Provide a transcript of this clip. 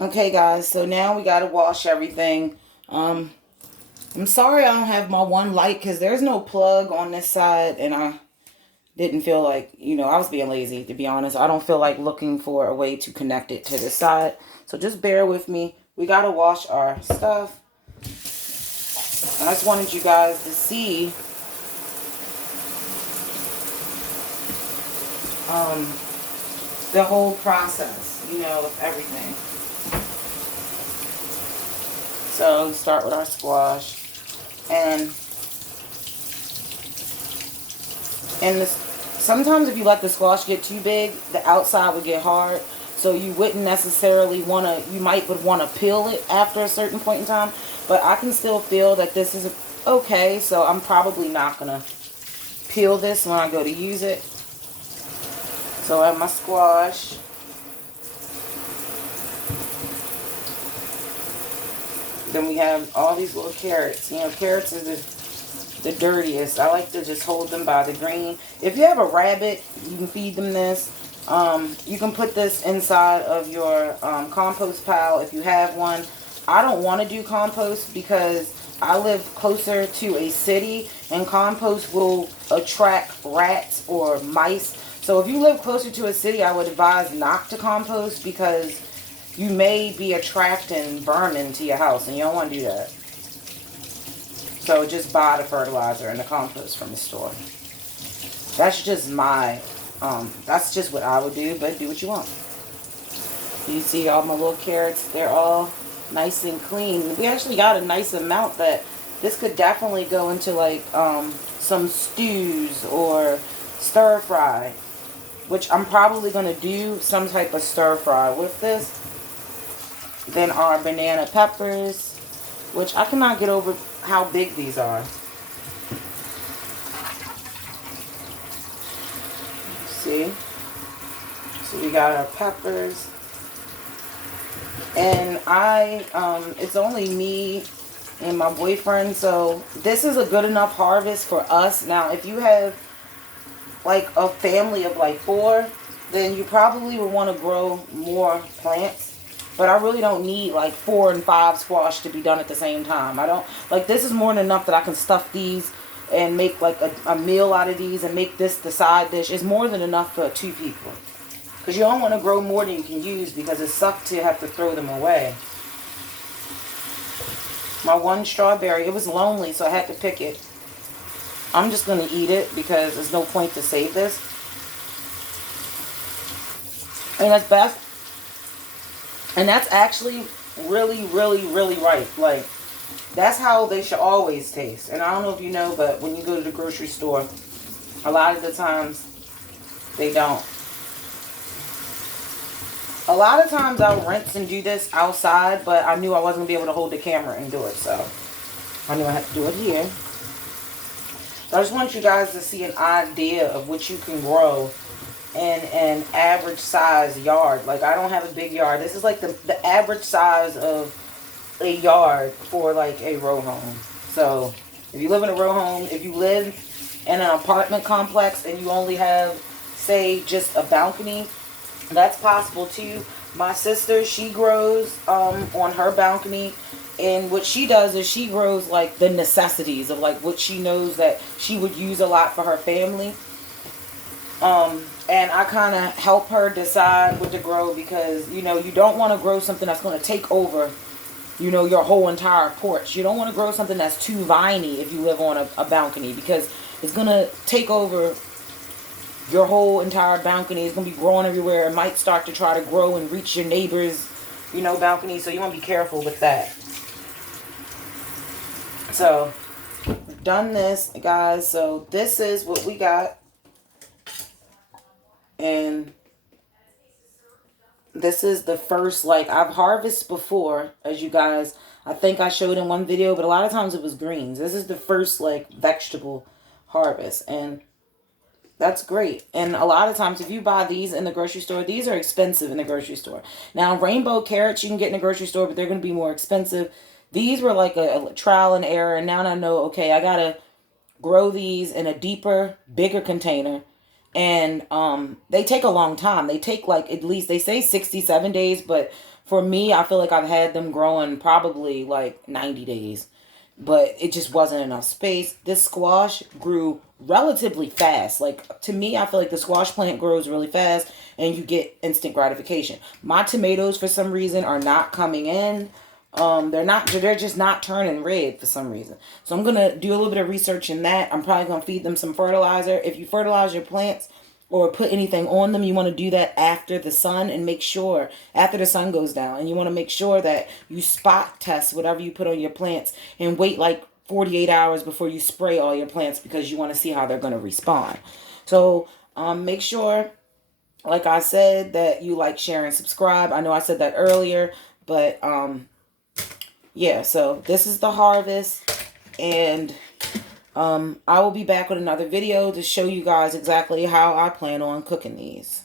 Okay, guys, so now we gotta wash everything. I'm sorry I don't have my one light because there's no plug on this side, and I didn't feel like, I was being lazy, to be honest. I don't feel like looking for a way to connect it to the side. So just bear with me. We gotta wash our stuff. I just wanted you guys to see um, the whole process, of everything. So start with our squash. And sometimes if you let the squash get too big, the outside would get hard. So you wouldn't necessarily want to, you might would want to peel it after a certain point in time. But I can still feel that this is okay. So I'm probably not going to peel this when I go to use it. So I have my squash. Then we have all these little carrots. Carrots is the dirtiest. I like to just hold them by the green. If you have a rabbit, you can feed them this. You can put this inside of your compost pile if you have one. I don't want to do compost because I live closer to a city and compost will attract rats or mice. So if you live closer to a city, I would advise not to compost because you may be attracting vermin to your house and you don't want to do that. So just buy the fertilizer and the compost from the store. That's just that's just what I would do, but do what you want. You see all my little carrots, they're all nice and clean. We actually got a nice amount that this could definitely go into like some stews or stir fry, which I'm probably going to do some type of stir fry with this. Then our banana peppers, which I cannot get over how big these are. See? So we got our peppers. And it's only me and my boyfriend, so this is a good enough harvest for us. Now, if you have like a family of like 4, then you probably would want to grow more plants. But I really don't need like 4 and 5 squash to be done at the same time. I don't, like, this is more than enough that I can stuff these and make like a meal out of these and make this the side dish. It's more than enough for 2 people. Because you don't want to grow more than you can use because it sucks to have to throw them away. My one strawberry, it was lonely, so I had to pick it. I'm just going to eat it because there's no point to save this. And that's best. And that's actually really, really, really right. Like, that's how they should always taste. And I don't know if you know, but when you go to the grocery store, a lot of the times they don't. A lot of times I'll rinse and do this outside, but I knew I wasn't going to be able to hold the camera and do it, so I knew I had to do it here. So I just want you guys to see an idea of what you can grow in an average size yard. Like, I don't have a big yard. This is like the average size of a yard for like a row home. So if you live in a row home, if you live in an apartment complex and you only have, say, just a balcony, that's possible too. My sister, she grows on her balcony, and what she does is she grows like the necessities of like what she knows that she would use a lot for her family. And I kind of help her decide what to grow because, you don't want to grow something that's going to take over, your whole entire porch. You don't want to grow something that's too viney if you live on a balcony because it's going to take over your whole entire balcony. Is going to be growing everywhere. It might start to try to grow and reach your neighbor's, balcony. So you want to be careful with that. So, we've done this, guys. So, this is what we got. And this is the first, like, I've harvested before, as you guys, I think I showed in one video, but a lot of times it was greens. This is the first, like, vegetable harvest. And that's great. And a lot of times if you buy these in the grocery store, these are expensive in the grocery store. Now, rainbow carrots you can get in the grocery store, but they're going to be more expensive. These were like a trial and error. And now I know, okay, I got to grow these in a deeper, bigger container. And they take a long time. They take like at least, they say 67 days, but For me, I feel like I've had them growing probably like 90 days, but it just wasn't enough space. This squash grew relatively fast. Like, to me, I feel like the squash plant grows really fast and you get instant gratification. My tomatoes, for some reason, are not coming in. They're just not turning red for some reason. So I'm gonna do a little bit of research in that. I'm probably gonna feed them some fertilizer. If you fertilize your plants or put anything on them, you want to do that after the sun, and make sure after the sun goes down. And you want to make sure that you spot test whatever you put on your plants and wait like 48 hours before you spray all your plants, because you want to see how they're going to respond. So make sure, like I said, that you like, share, and subscribe. I know I said that earlier, but yeah, so this is the harvest, and I will be back with another video to show you guys exactly how I plan on cooking these.